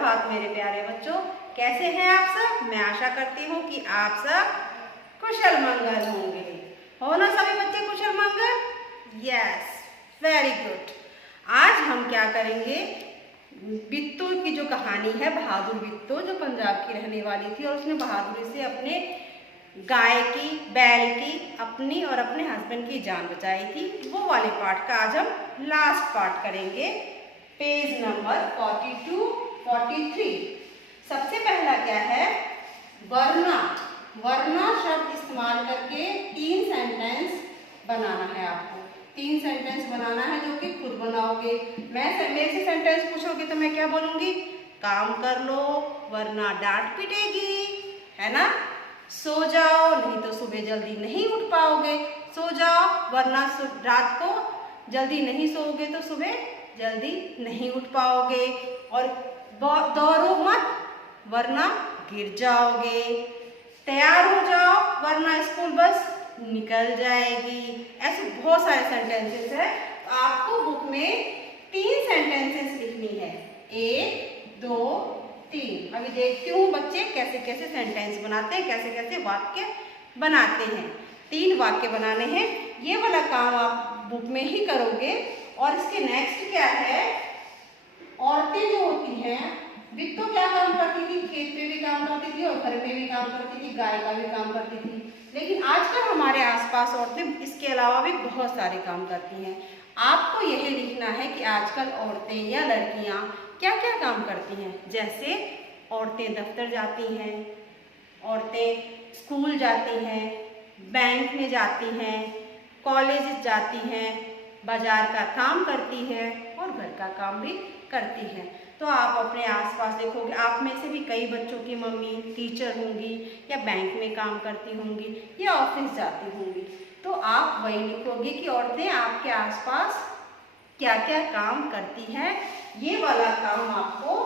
सुप्रभात मेरे प्यारे बच्चों, कैसे हैं आप सब। मैं आशा करती हूँ कि आप सब कुशल मंगल होंगे। हो ना सभी बच्चे कुशल मंगल? Yes, very good. आज हम क्या करेंगे, बिट्टू की जो कहानी है, बहादुर बिट्टू जो पंजाब की रहने वाली थी और उसने बहादुरी से अपने गाय की, बैल की, अपनी और अपने हस्बैंड की जान बचाई थी, वो वाले पार्ट का आज हम लास्ट पार्ट करेंगे। Page number 42, 43। सबसे पहला क्या है, वरना। वरना शब्द इस्तेमाल करके 3 सेंटेंस बनाना है आपको। 3 सेंटेंस बनाना है जो कि खुद बनाओगे। मेरे से सेंटेंस पूछोगे तो मैं क्या बोलूंगी, काम कर लो वरना डांट पिटेगी, है ना। सो जाओ नहीं तो सुबह जल्दी नहीं उठ पाओगे। सो जाओ वरना रात को जल्दी नहीं सोओगे तो सुबह जल्दी नहीं उठ पाओगे। और दौड़ो मत वरना गिर जाओगे। तैयार हो जाओ वरना स्कूल बस निकल जाएगी। ऐसे बहुत सारे सेंटेंसेस है। आपको बुक में 3 सेंटेंसेस लिखनी है, 1, 2, 3। अभी देखती हूँ बच्चे कैसे कैसे सेंटेंस बनाते हैं, कैसे कैसे वाक्य बनाते हैं। 3 वाक्य बनाने हैं। ये वाला काम आप बुक में ही करोगे। और इसके नेक्स्ट क्या है, औरतें जो होती हैं, बिट्टू क्या काम करती थी, खेत पे भी काम करती थी और घर पे भी काम करती थी, गाय का भी काम करती थी। लेकिन आजकल हमारे आसपास औरतें इसके अलावा भी बहुत सारे काम करती हैं। आपको यही लिखना है कि आजकल औरतें या लड़कियां क्या क्या काम करती हैं। जैसे औरतें दफ्तर जाती हैं, औरतें स्कूल जाती हैं, बैंक में जाती हैं, कॉलेज जाती हैं, बाजार का काम करती है और घर का काम भी करती हैं। तो आप अपने आसपास देखोगे, आप में से भी कई बच्चों की मम्मी टीचर होंगी या बैंक में काम करती होंगी या ऑफिस जाती होंगी। तो आप वही लिखोगे कि औरतें आपके आसपास क्या क्या काम करती हैं। ये वाला काम आपको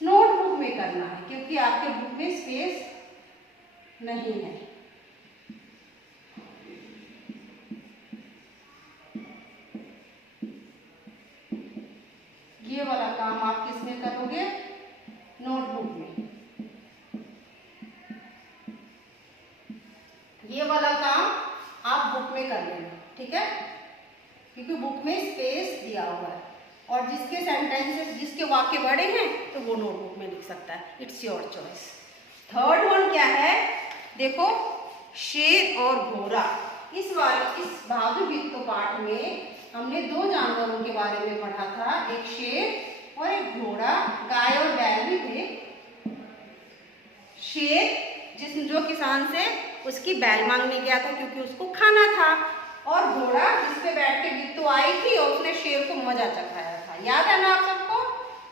नोटबुक में करना है क्योंकि आपके बुक में स्पेस नहीं है। ये वाला काम आप किसमें करोगे, नोटबुक में। ये वाला काम आप बुक में कर लेना, ठीक है, क्योंकि बुक में स्पेस दिया हुआ है। और जिसके सेंटेंसेस, जिसके वाक्य बड़े हैं तो वो नोटबुक में लिख सकता है। It's your choice. Third one क्या है, देखो, शेर और घोड़ा। इस बहादुर बिट्टू पाठ में हमने 2 जानवरों के बारे में पढ़ा था, एक शेर और एक घोड़ा। गाय और बैल भी थे। शेर जो किसान से उसकी बैल मांगने गया था क्योंकि उसको खाना था, और घोड़ा जिस पे बैठ के बिट्टू आई थी और उसने शेर को मजा चखाया था। याद है ना आप सबको?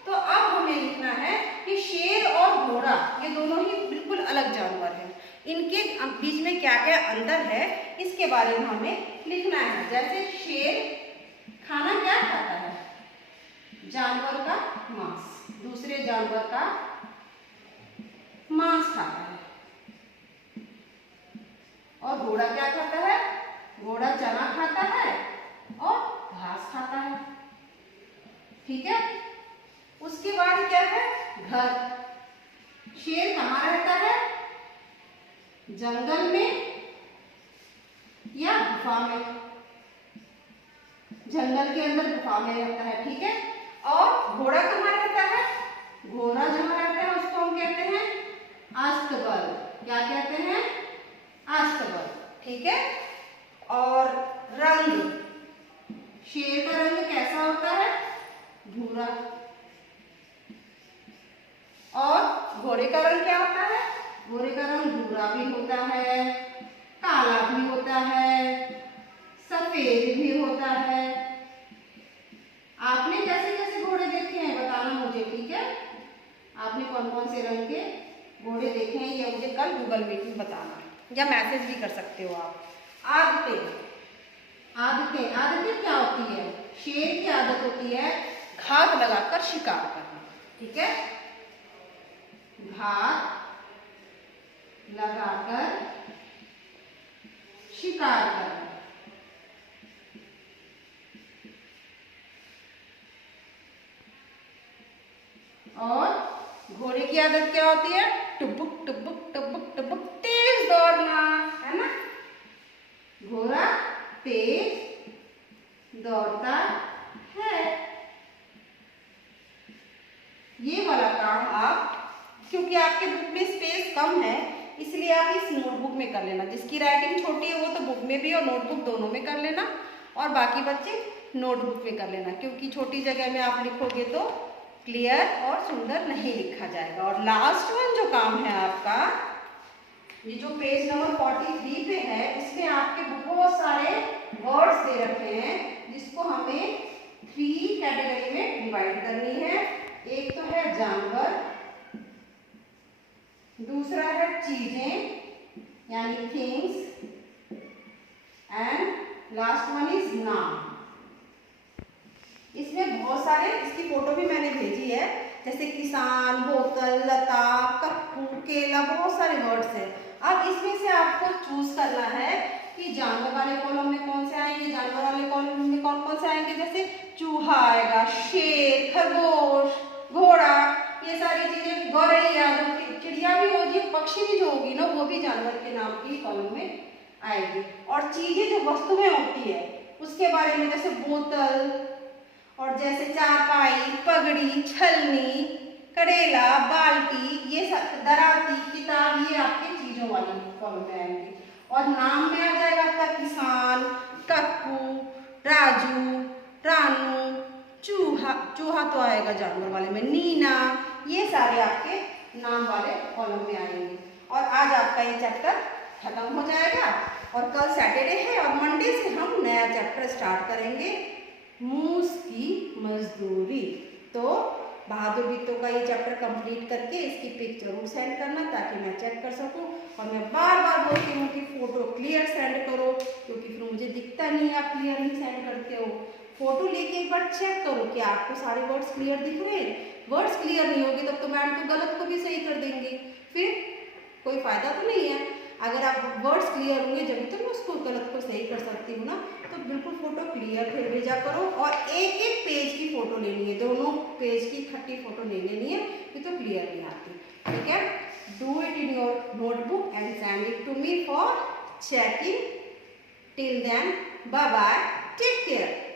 तो अब हमें लिखना है कि शेर और घोड़ा ये दोनों ही बिल्कुल अलग जानवर हैं। इनके बीच में क्या क्या अंतर है इसके बारे में हमें लिखना है। जैसे शेर खाना क्या खाता है, जानवर का मांस, दूसरे जानवर का मांस खाता है। और घोड़ा क्या खाता है, घोड़ा चना खाता है और घास खाता है, ठीक है। उसके बाद क्या है, घर। शेर कहाँ रहता है, जंगल में या गुफा में, जंगल के अंदर गुफा में रहता है, ठीक है। और घोड़ा कहाँ रहता है, घोड़ा जहाँ रहता है उसको हम कहते हैं अस्तबल। क्या कहते हैं, अस्तबल, ठीक है। और रंग, शेर का रंग कैसा होता है, भूरा। और घोड़े का रंग क्या होता है, घोड़े का रंग भूरा भी होता है, काला भी होता है, सफेद भी होता है। आपने कैसे कैसे घोड़े देखे हैं बताना मुझे, ठीक है। आपने कौन कौन से रंग के घोड़े देखे हैं ये मुझे कल गूगल मीट में बताना, या मैसेज भी कर सकते हो आप। आदतें, आदतें, आदतें क्या होती है, शेर की आदत होती है घात लगाकर शिकार करना, ठीक है। घात लगाकर शिकार करना। और घोड़े की आदत क्या होती है? टुबुक टुबुक टुबुक टुबुक, तेज दौड़ना, है ना। घोड़ा तेज दौड़ता है। ये वाला काम आप, क्योंकि आपके बुक में स्पेस कम है इसलिए आप इस नोटबुक में कर लेना। जिसकी राइटिंग छोटी है वो तो बुक में भी और नोटबुक दोनों में कर लेना, और बाकी बच्चे नोटबुक में कर लेना, क्योंकि छोटी जगह में आप लिखोगे तो क्लियर और सुंदर नहीं लिखा जाएगा। और लास्ट वन जो काम है आपका, ये जो पेज नंबर 43 पे है, इसमें आपके बहुत सारे वर्ड्स दे रखे हैं जिसको हमें 3 कैटेगरी में डिवाइड करनी है। एक तो है जानवर, दूसरा है चीजें यानी things, and last one is नाम। इसमें बहुत सारे, इसकी फोटो भी मैंने भेजी है, जैसे किसान, बोतल, लता, कप्पू, केला, बहुत सारे वर्ड्स हैं। अब इसमें से आपको चूज करना है कि जानवर वाले कॉलम में कौन से आएंगे, जानवर वाले कॉलम में कौन कौन से आएंगे। जैसे चूहा आएगा, शेर, खरगोश, घोड़ा, ये सारी चीजें, गौरैया, जो चिड़िया भी होगी, पक्षी भी जो होगी ना, वो भी जानवर के नाम की कॉलम में आएगी। और चीजें जो वस्तुएं होती है उसके बारे में, जैसे बोतल, और जैसे चारपाई, पगड़ी, छलनी, करेला, बाल्टी, ये सब, दराती, किताब, ये आपके चीजों वाली कॉलम में आएंगे। और नाम में आ जाएगा आपका किसान, कक्कू, राजू, रानू, चूहा, चूहा तो आएगा जानवर वाले में, नीना, ये सारे आपके नाम वाले कॉलम में आएंगे। और आज आपका ये चैप्टर खत्म हो जाएगा, और कल सैटरडे है और मंडे से हम नया चैप्टर स्टार्ट करेंगे, मूस की मजदूरी। तो बहादुर गीतों का ये चैप्टर कंप्लीट करके इसकी पिक जरूर सेंड करना ताकि मैं चेक कर सकूं। और मैं बार बार बोलती हूँ कि फोटो क्लियर सेंड करो, क्योंकि फिर मुझे दिखता नहीं है आप क्लियर नहीं सेंड करते हो। फोटो लेके एक बार चेक करो कि आपको सारे वर्ड्स क्लियर दिख रहे हैं। वर्ड्स क्लियर नहीं होगी तब तो मैम तो गलत को भी सही कर देंगे, फिर कोई फायदा तो नहीं है। अगर आप वर्ड्स क्लियर होंगे जब तो मैं उसको गलत को सही कर सकती हूँ ना। तो बिल्कुल फोटो क्लियर फिर भेजा करो, और एक एक पेज की फोटो लेनी है, दोनों पेज की इकट्ठी फोटो नहीं लेनी है, ये तो क्लियर नहीं आती। ठीक है, do it in your notebook and send it to me for checking. Till then, bye bye, take care.